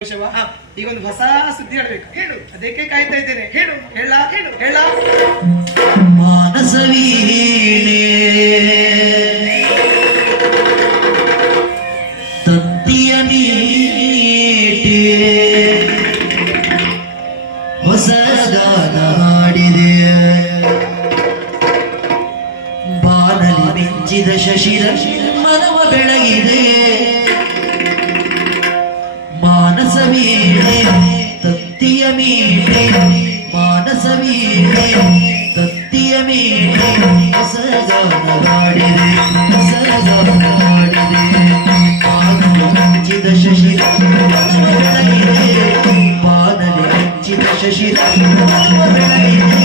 ಈಗೊಂದು ಹೊಸ ಸುದ್ದಿ ಹೇಳಬೇಕು. ಹೇಳು. ಅದಕ್ಕೆ ಕಾಯ್ತಾ ಇದ್ದೇನೆ. ಹೇಳು. ಹೇಳ ಹೇಳು. ಹೇಳ. ಮಾನಸವೀಣೆ ತತ್ತಿಯ ಮೀಟೆ ಹೊಸದಾದ ಹಾಡಿದೆ ಬಾನಲಿ ಮಿಂಚಿದ ಶಶಿರ ಮನವ ಬೆಳಗಿದೆ ಮಾನಸವೀಣೆ ತತ್ತಿಯ ಮೀಟೆ ಮಾನಸವೀಣೆ ತತ್ತಿಯ ಮೀಟೆ ಹೊಸಗಾನ ಹಾಡಿದೆ ಹೊಸಗಾನ ಹಾಡಿದೆ ಬಾನಲಿ ಮಿಂಚಿದ ಶಶಿರ ಮನವ ಬೆಳಗಿದೆ ಬಾನಲಿ ಮಿಂಚಿದ ಶಶಿರ ಮನವ ಬೆಳಗಿದೆ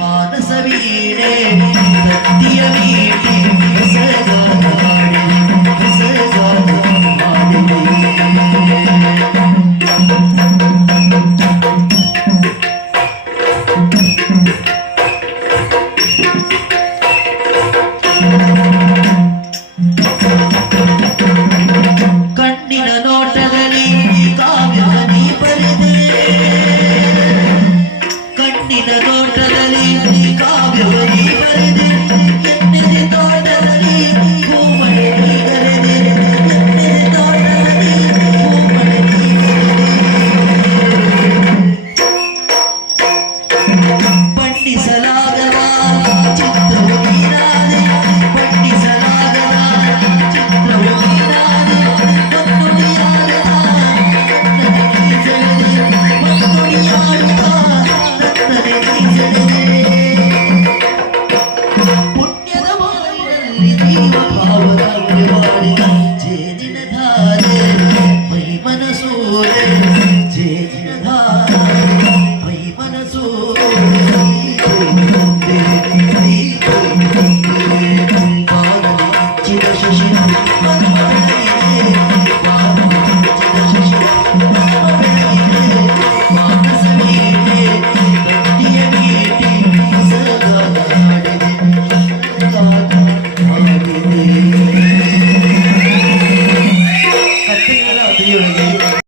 ಮಾನಸವೀಣೆ ತತ್ತಿಯ ಮೀಟೆ ಹೊಸಗಾನ ಹಾಡಿದೆ ಹೊಸಗಾನ ಹಾಡಿದೆ. ಕಣ್ಣಿನ ನೋಟದಲ್ಲಿ ಕಾವ್ಯವ ನೀ ಬರೆದೆ ಕಣ್ಣಿನ ನೋಟದಲ್ಲಿ ಕಾವ್ಯವ ನೀ ಬರೆದೆ ಎನ್ನೆದೆ ತೋಟದಲ್ಲಿ ಹೂಮಳೆ ನೀ ಬರೆದೆ ಎನ್ನೆದೆ ತೋಟದಲ್ಲಿ ಹೂಮಳೆ ನೀ ಬರೆದೆ ಬಣ್ಣಿಸಲಾಗದ ಚಿತ್ರವು ನೀನಾದೆ ಬಣ್ಣಿಸಲಾಗದ ಚಿತ್ರವು ನೀನಾದೆ ಪುಣ್ಯದ ಮಾಯಲ್ಲಿ ಜೀವ ಭಾವದ ಮಾಡಿ ಜೇನಿನ ಧಾರೆ ಮೈ ಮನಸೂರೆ ಜೇನಿನ ಧಾರೆ ಮೈ ಮನಸೂರೆ